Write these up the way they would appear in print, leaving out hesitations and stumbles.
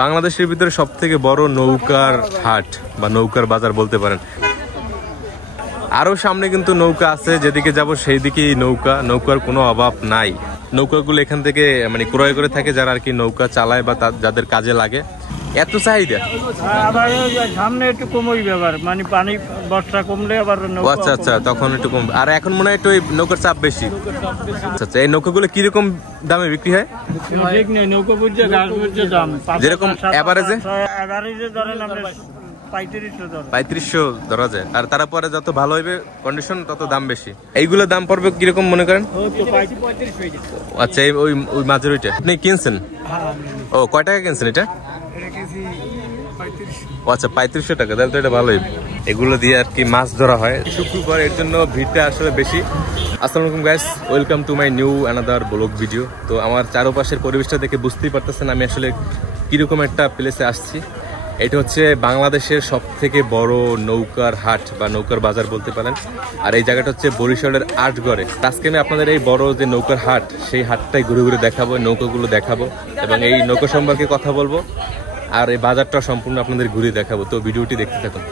বাংলাদেশের ভিতরে সবথেকে বড় নৌকার হাট বা নৌকার বাজার বলতে পারেন। আরো সামনে কিন্তু নৌকা আছে, যেদিকে যাব সেই দিকেই নৌকার কোনো অভাব নাই। নৌকাগুলো এখান থেকে মানে ক্রয় করে থাকে যারা আর কি নৌকা চালায় বা যাদের কাজে লাগে। এত চাহিদা সামনে একটু কমই ব্যাপার, মানে পানি বর্ষা কমলে আবার আচ্ছা আচ্ছা তখন একটু কম। আর এখন মনে হয় একটু নৌকার চাপ বেশি। আচ্ছা এই নৌকাগুলো কিরকম দামে বিক্রি হয়? নৌকা বুঝছে গাছ বুঝছে দাম যেরকম এভারেজে ধরেন 3500 ধরা যায়। আর তারপরে যত ভালো হইবে কন্ডিশন তত দাম বেশি। এইগুলো দাম পড়বে কিরকম মনে করেন? আচ্ছা ওই মাঝের ওইটা আপনি কিনছেন? ও কয় টাকা কিনছেন এটা? আচ্ছা 3500 টাকা, তাহলে তো এটা ভালোই। এগুলো দিয়ে আর কি মাছ ধরা হয় শুক্রবার, এর জন্য ভিড়টা আসলে বেশি। আসসালামু আলাইকুম guys, welcome to my new another blog video. তো আমার চারপাশের পরিবেশটা দেখে বুঝতেই পারতেছেন আমি আসলে কিরকম একটা প্লেসে আসছি। এটা হচ্ছে বাংলাদেশের সব থেকে বড় নৌকার হাট বা নৌকার বাজার বলতে পারেন। আর এই জায়গাটা হচ্ছে বরিশালের আটগড়ে। আজকে আমি আপনাদের এই বড় যে নৌকার হাট, সেই হাটটাই ঘুরে ঘুরে দেখাবো, নৌকাগুলো দেখাবো এবং এই নৌকা সম্পর্কে কথা বলবো। আর এই বাজারটা সম্পূর্ণ আপনাদের ঘুরে দেখাবো, তো ভিডিওটি দেখতে থাকুন।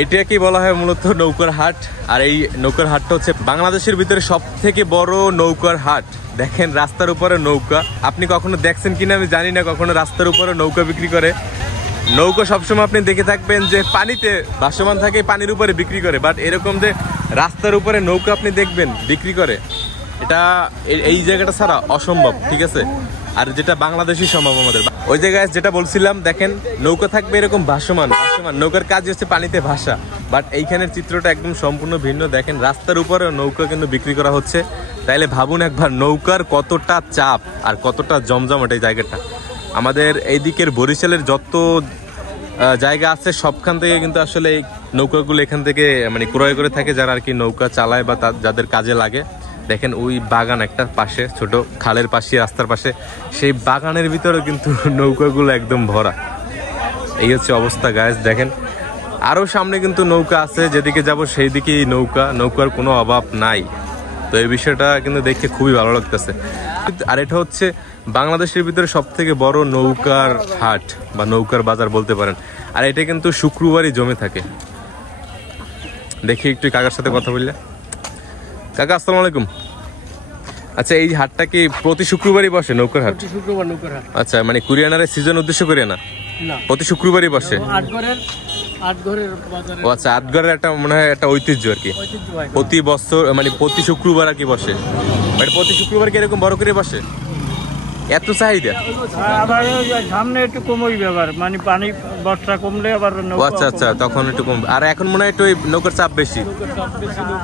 এটাকে বলা হয় মূলত নৌকার হাট। আর এই নৌকার হাটটা হচ্ছে বাংলাদেশের ভিতরে সব থেকে বড় নৌকার হাট। দেখেন রাস্তার উপরে নৌকা, আপনি কখনো দেখছেন কিনা আমি জানি না, কখনো রাস্তার উপরে নৌকা বিক্রি করে। নৌকা সবসময় আপনি দেখে থাকবেন যে পানিতে ভাসমান থাকে, পানির উপরে বিক্রি করে, বাট এরকম যে রাস্তার উপরে নৌকা আপনি দেখবেন বিক্রি করে, এটা এই জায়গাটা ছাড়া অসম্ভব, ঠিক আছে? আর যেটা বাংলাদেশি সম্ভব আমাদের ওই জায়গায় যেটা বলছিলাম, দেখেন নৌকা থাকবে এরকম ভাসমান। নৌকার কাজ হচ্ছে পানিতে ভাসা, বাট এইখানের চিত্রটা একদম সম্পূর্ণ ভিন্ন। দেখেন রাস্তার উপরে নৌকা কিন্তু বিক্রি করা হচ্ছে। তাইলে ভাবুন একবার নৌকার কতটা চাপ আর কতটা জমজমাট এই জায়গাটা। আমাদের এই দিকের বরিশালের যত জায়গা আছে সবখান থেকে কিন্তু আসলে এই নৌকাগুলো এখান থেকে মানে ক্রয় করে থাকে যারা আর কি নৌকা চালায় বা যাদের কাজে লাগে। দেখেন ওই বাগান একটা পাশে, ছোট খালের পাশে, রাস্তার পাশে, সেই বাগানের ভিতরে কিন্তু নৌকাগুলো একদম ভরা। এই হচ্ছে অবস্থা গাইস। দেখেন আরো সামনে কিন্তু নৌকা আছে, যেদিকে যাব সেই দিকেই নৌকার কোনো অভাব নাই। তো এই বিষয়টা কিন্তু দেখে খুবই ভালো লাগতেছে। আর এটা হচ্ছে বাংলাদেশের ভিতরে সব থেকে বড় নৌকার হাট বা নৌকার বাজার বলতে পারেন। আর এটা কিন্তু শুক্রবারই জমে থাকে। দেখি একটু কাকার সাথে কথা বললে। কাকা আসসালামু আলাইকুম। আচ্ছা এই হাটটা কি প্রতি শুক্রবারই বসে নৌকার হাট? আচ্ছা মানে কুরিয়ানারের সিজন উদ্দেশ্য করে না, প্রতি শুক্রবারই বসে। ও আচ্ছা, আটগড়ের একটা মনে হয় একটা ঐতিহ্য আর কি, প্রতি বছর মানে প্রতি শুক্রবার আর কি বসে। প্রতি শুক্রবার কি এরকম বড় করে বসে? এত চাহিদা সামনে একটু কমই ব্যাপার, মানে পানি বর্ষা কমলে আবার আচ্ছা আচ্ছা তখন একটু কম। আর এখন মনে হয় একটু নৌকার চাপ বেশি।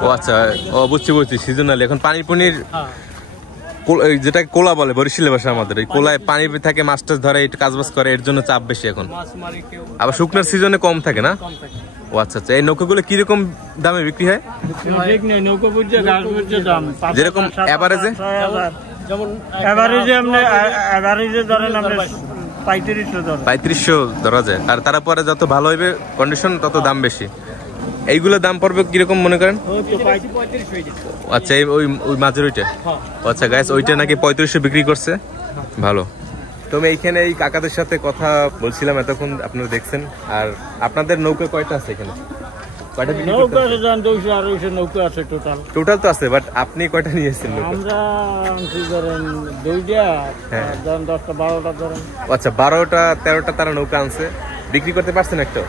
ও আচ্ছা, ও বুঝছি সিজনালি। এখন পানির যেটা কোলা বলে বরিশালে ভাষা আমাদের, এই কোলায় পানি থাকে, মাছ টাছ ধরে, কাজবাজ করে, এর জন্য চাপ বেশি এখন। আবার শুকনার সিজনে কম থাকে না? ও আচ্ছা আচ্ছা। এই নৌকাগুলো কিরকম দামে বিক্রি হয়? নৌকা বুঝছে গাছ বুঝছে দাম যেরকম এভারেজে? যেমন এভারেজে ধরেন 3500 ধরা যায়। আর তারপরে যত ভালো হইবে কন্ডিশন তত দাম বেশি। এইগুলো দাম পড়বে কিরকম মনে করেন? আচ্ছা ওই মাঝের ওইটা? আচ্ছা গাইস, ওইটা নাকি 3500 বিক্রি করছে। ভালো। তো আমি এইখানে এই কাকাদের সাথে কথা বলছিলাম এতক্ষণ, আপনারা দেখছেন। আর আপনাদের নৌকা কয়টা আছে এখানে? টোটাল তো আছে, বাট আপনি কয়টা নিয়েছেন? আচ্ছা 12টা 13টা তারা নৌকা আনছে, বিক্রি করতে পারছেন একটা?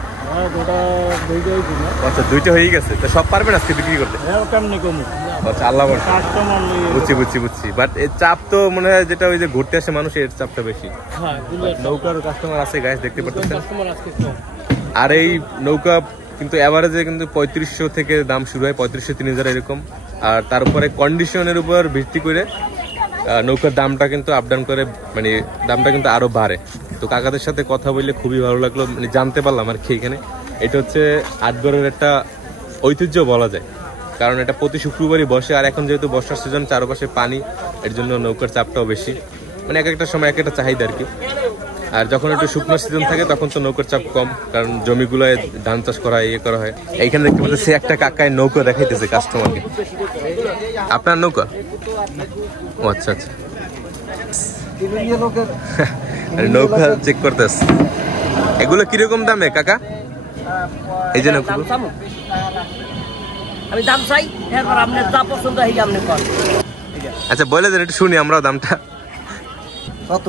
আচ্ছা 2টা হয়ে গেছে। তো সব পারবেন আজকে বিক্রি করতে? আচ্ছা আল্লাহ বুঝছি। বাট এর চাপ তো মনে হয় যেটা ওই যে ঘুরতে আসে মানুষ, এর চাপটা বেশি। নৌকার কাস্টমার আছে গাইস, দেখতে পাচ্ছেন। আর এই নৌকা কিন্তু এভারেজে কিন্তু 3500 থেকে দাম শুরু হয়, 3500-3000 এরকম। আর তারপরে কন্ডিশনের উপর ভিত্তি করে নৌকার দামটা কিন্তু আপ ডাউন করে, মানে দামটা কিন্তু আরো বাড়ে। তো কাকাদের সাথে কথা বললে খুবই ভালো লাগলো, মানে জানতে পারলাম আর কি এখানে এটা হচ্ছে আটগড়ের একটা ঐতিহ্য বলা যায়, কারণ এটা প্রতি শুক্রবারই বসে। আর এখন যেহেতু বর্ষার সিজন, চারপাশে পানি, এর জন্য নৌকার চাপটাও বেশি, মানে এক একটা সময় এক একটা চাহিদা আর কি। আর যখন একটু শুকনো সিজন থাকে তখন তো নৌকার চাপ কম, কারণ জমিগুলোয় ধান চাষ করা হয়, করা হয়। এইখানে দেখতে পাচ্ছি একটা কাকায় নৌকা দেখাইতেছে কাস্টমারকে। আপনার নৌকা? ও আচ্ছা আচ্ছা। নৌকা চেক করতেছে। এগুলো কিরকম দামে কাকা? এই যে নৌকা আমি দাম চাই, এরপর আপনার যা পছন্দ হয় আপনি করেন। আচ্ছা বলে দেন একটু শুনি আমরাও দামটা। কত?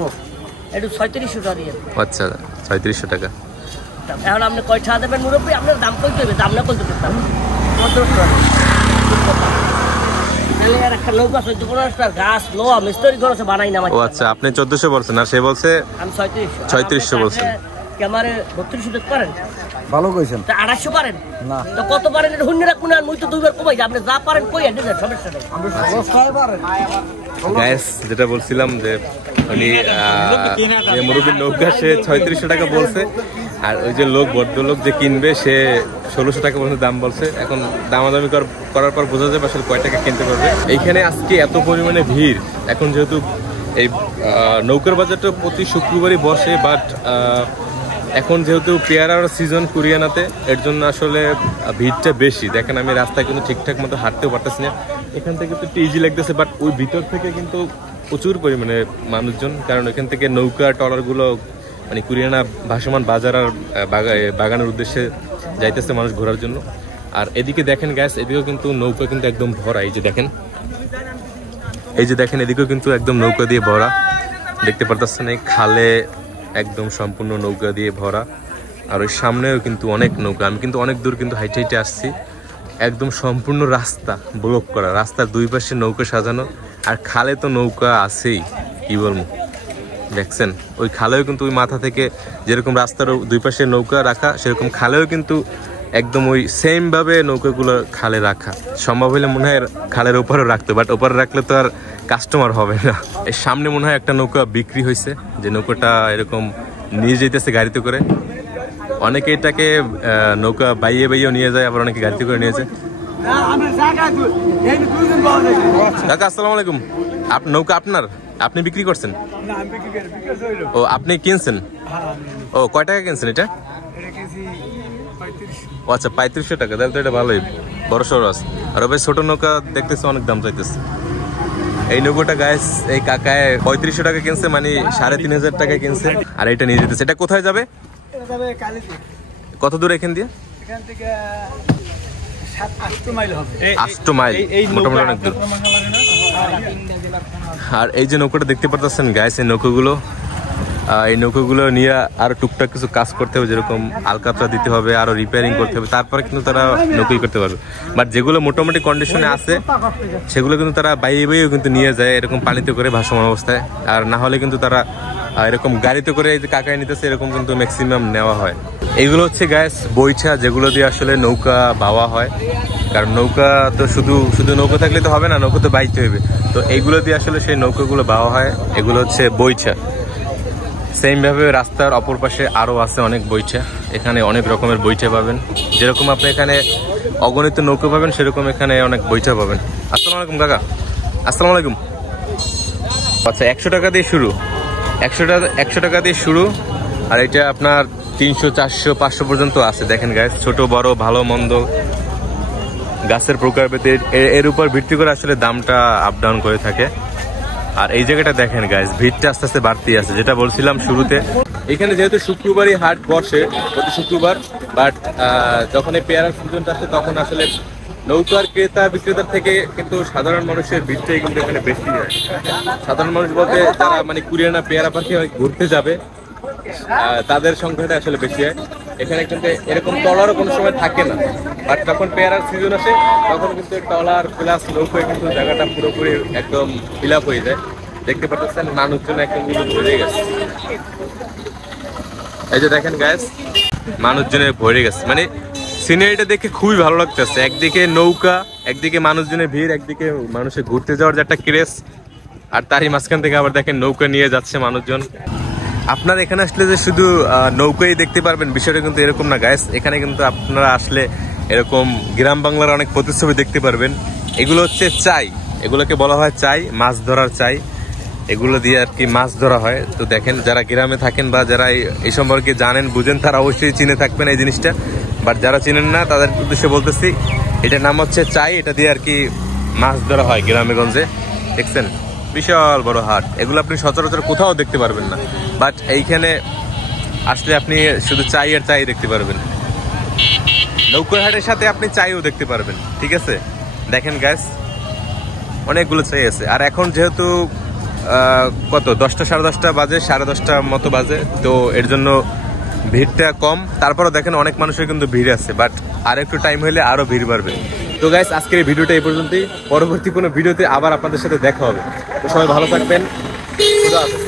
একটু 3600 টাকা দিয়ে। আচ্ছা 3600 টাকা। এখন আপনি কয় টাকা দেবেন মুরব্বী? আপনার দাম কই দেবে? দাম না বলতে পারতাম। একটা নৌকা 1400 টাকা গাছ লোহা মিস্ত্রি খরচে বানাই না। ও আচ্ছা, আপনি 1400 বলছেন আর সে বলছে আমি 3600 বলছেন। ক্যামেরা 3200 দিতে পারেন? ভালো কইছেন। 2800 পারেন না তো কত পারেন এটা হুন্নি রাখুন। আর মুই তো দুইবার কমাই, আপনি যা পারেন কই এনে দেন, সমস্যা নেই। গ্যাস যেটা বলছিলাম যে উনি যে মুরব্বীর নৌকা সে 3600 টাকা বলছে, আর ওই যে লোক ভদ্রলোক যে কিনবে সে 1600 টাকা পর্যন্ত দাম বলছে। এখন দামাদামি করার পর বোঝা যাবে আসলে কয় টাকা কিনতে পারবে। এইখানে আজকে এত পরিমাণে ভিড়, এখন যেহেতু এই নৌকার বাজারটা প্রতি শুক্রবারই বসে, বাট এখন যেহেতু পেয়ারার সিজন কুরিয়ানাতে, এর জন্য আসলে ভিড়টা বেশি। দেখেন আমি রাস্তায় কিন্তু ঠিকঠাক মতো হাঁটতেও পারতেছি না। এখান থেকে তো একটু ইজি লাগতেছে, বাট ওই ভিতর থেকে কিন্তু প্রচুর পরিমাণে মানুষজন, কারণ এখান থেকে নৌকা ট্রলারগুলো মানে কুরিয়ানা ভাসমান বাজার আর বাগানের উদ্দেশ্যে যাইতেছে মানুষ ঘোরার জন্য। আর এদিকে দেখেন গ্যাস, এদিকেও কিন্তু নৌকা কিন্তু একদম ভরা। এই যে দেখেন এদিকেও কিন্তু একদম নৌকা দিয়ে ভরা, দেখতে পারতেছেন। এই খালে একদম সম্পূর্ণ নৌকা দিয়ে ভরা, আর ওই সামনেও কিন্তু অনেক নৌকা। আমি কিন্তু অনেক দূর কিন্তু হাইটে হাইটে আসছি, একদম সম্পূর্ণ রাস্তা ব্লক করা, রাস্তার দুই পাশে নৌকা সাজানো, আর খালে তো নৌকা আছেই, কি বলবো। দেখছেন ওই খালেও কিন্তু ওই মাথা থেকে যেরকম রাস্তার দুই পাশে নৌকা রাখা, সেরকম খালেও কিন্তু একদম ওই সেম ভাবে নৌকাগুলো খালে রাখা। সম্ভব হলে মনে হয় খালের ওপারে রাখতো, বাট ওপারে রাখলে তো আর কাস্টমার হবে না। এর সামনে মনে হয় একটা নৌকা বিক্রি হয়েছে, যে নৌকাটা এরকম নিয়ে যেতেছে গাড়িতে করে। অনেকে এটাকে নৌকা বাইয়েও নিয়ে যায়, আবার অনেকে গাড়িতে করে নিয়ে যায়। কাকা আসসালামু আলাইকুম, নৌকা আপনার? আপনি বিক্রি করছেন? ও আপনি কিনছেন? ও কয় টাকা কিনছেন এটা? ও আচ্ছা 3500 টাকা, তাহলে তো এটা ভালোই বড় সড়ো আছে। আর ওই ছোট নৌকা দেখতেছে অনেক দাম চাইতেছে। এই নৌকাটা গাইস এই কাকায় 3500 টাকা কিনছে, মানে 3500 টাকা কিনছে, আর এটা নিয়ে যেতেছে। এটা কোথায় যাবে? কত দূর এখান দিয়ে? 8 মাইল, মোটামুটি অনেক দূর। আর এই যে নৌকাটা দেখতে পারতেছেন গাইস, এই নৌকাগুলো নিয়ে আরো টুকটাক কিছু কাজ করতে হবে, যেরকম আলকাতরা দিতে হবে, আরো রিপেয়ারিং করতে হবে, তারপরে কিন্তু তারা নৌকাই করতে পারবে। বাট যেগুলো মোটামুটি কন্ডিশনে আছে সেগুলো কিন্তু তারা বাইয়েও কিন্তু নিয়ে যায় এরকম পানিতে করে ভাসমান অবস্থায়। আর না হলে কিন্তু তারা এরকম গাড়িতে করে এই যে কাকায় নিতেছে, এরকম কিন্তু ম্যাক্সিমাম নেওয়া হয়। এইগুলো হচ্ছে গ্যাস বইছা, যেগুলো দিয়ে আসলে নৌকা বাওয়া হয়। কারণ নৌকা তো শুধু নৌকা থাকলে তো হবে না, নৌকা তো বাইতে হবে। তো এইগুলো দিয়ে আসলে সেই নৌকাগুলো বাওয়া হয়। এগুলো হচ্ছে বইছা। সেম ভাবে রাস্তার অপর পাশে আরো আছে অনেক বইটা, এখানে অনেক রকমের বইটা পাবেন। যেরকম আপনি এখানে অগণিত নৌকা পাবেন, সেরকম এখানে অনেক বইটা পাবেন। আসসালামু আলাইকুম কাকা। আসসালামু আলাইকুম। আচ্ছা 100 টাকা দিয়ে শুরু, 100 টাকা দিয়ে শুরু। আর এটা আপনার 300, 400, 500 পর্যন্ত আছে। দেখেন গাইস, ছোট বড় ভালো মন্দ গাছের প্রকারভেদে এর উপর ভিত্তি করে আসলে দামটা আপ ডাউন করে থাকে। আর এই জায়গাটা দেখেন গাইস, ভিড়টা আস্তে আস্তে বাড়তি আছে, যেটা বলছিলাম শুরুতে। এখানে যেহেতু শুক্রবারই হাট বসে প্রতি শুক্রবার, বাট যখন এই পেয়ারার সিজনটা আসে তখন আসলে নৌকার ক্রেতা বিক্রেতার থেকে কিন্তু সাধারণ মানুষের ভিড়টাই কিন্তু এখানে বেশি হয়। সাধারণ মানুষ বলতে যারা মানে কুরিয়ানা পেয়ারা পাখি ঘুরতে যাবে, তাদের সংখ্যাটা আসলে বেশি হয়। এখানে কিন্তু এরকম ট্রলারও কোনো সময় থাকে না, বাট যখন পেয়ারার সিজন আসে তখন কিন্তু ট্রলার প্লাস নৌকায় কিন্তু জায়গাটা পুরোপুরি একদম ফিল আপ হয়ে যায়। দেখতে পাচ্ছেন মানুষজন একদম ভরে গেছে। এই যে দেখেন গাইস, মানুষজনে ভরে গেছে, মানে সিনারিটা দেখে খুবই ভালো লাগতেছে। একদিকে নৌকা, একদিকে মানুষজনের ভিড়, একদিকে মানুষের ঘুরতে যাওয়ার যে একটা ক্রেজ, আর তারই মাঝখান থেকে আবার দেখেন নৌকা নিয়ে যাচ্ছে মানুষজন। আপনার এখানে আসলে যে শুধু নৌকাই দেখতে পারবেন বিষয়টা কিন্তু এরকম না গাইস। এখানে কিন্তু আপনারা আসলে এরকম গ্রাম বাংলার অনেক প্রতিচ্ছবি দেখতে পারবেন। এগুলো হচ্ছে চাই, এগুলোকে বলা হয় চাই, মাছ ধরার চাই। এগুলো দিয়ে আর কি মাছ ধরা হয়। তো দেখেন যারা গ্রামে থাকেন বা যারা এই সম্পর্কে জানেন বুঝেন, তারা অবশ্যই চিনে থাকবেন এই জিনিসটা। বাট যারা চিনেন না তাদের উদ্দেশ্যে বলতেছি, এটার নাম হচ্ছে চাই। এটা দিয়ে আর কি মাছ ধরা হয় গ্রামে গঞ্জে। দেখছেন বিশাল বড় হাট, এগুলো আপনি সচরাচর কোথাও দেখতে পারবেন না, বাট এইখানে আসলে আপনি শুধু চাই আর চাই দেখতে পারবেন। নৌকার হাটের সাথে আপনি চাইও দেখতে পারবেন, ঠিক আছে। দেখেন গ্যাস অনেকগুলো চাই আছে। আর এখন যেহেতু কত 10টা 10:30 বাজে, 10:30 মতো বাজে, তো এর জন্য ভিড়টা কম। তারপরে দেখেন অনেক মানুষের কিন্তু ভিড় আছে, বাট আর একটু টাইম হলে আরো ভিড় বাড়বে। তো গাইস আজকের এই ভিডিওটা এই পর্যন্তই, পরবর্তী কোনো ভিডিওতে আবার আপনাদের সাথে দেখা হবে। তো সবাই ভালো থাকবেন, খুদা হাফেজ।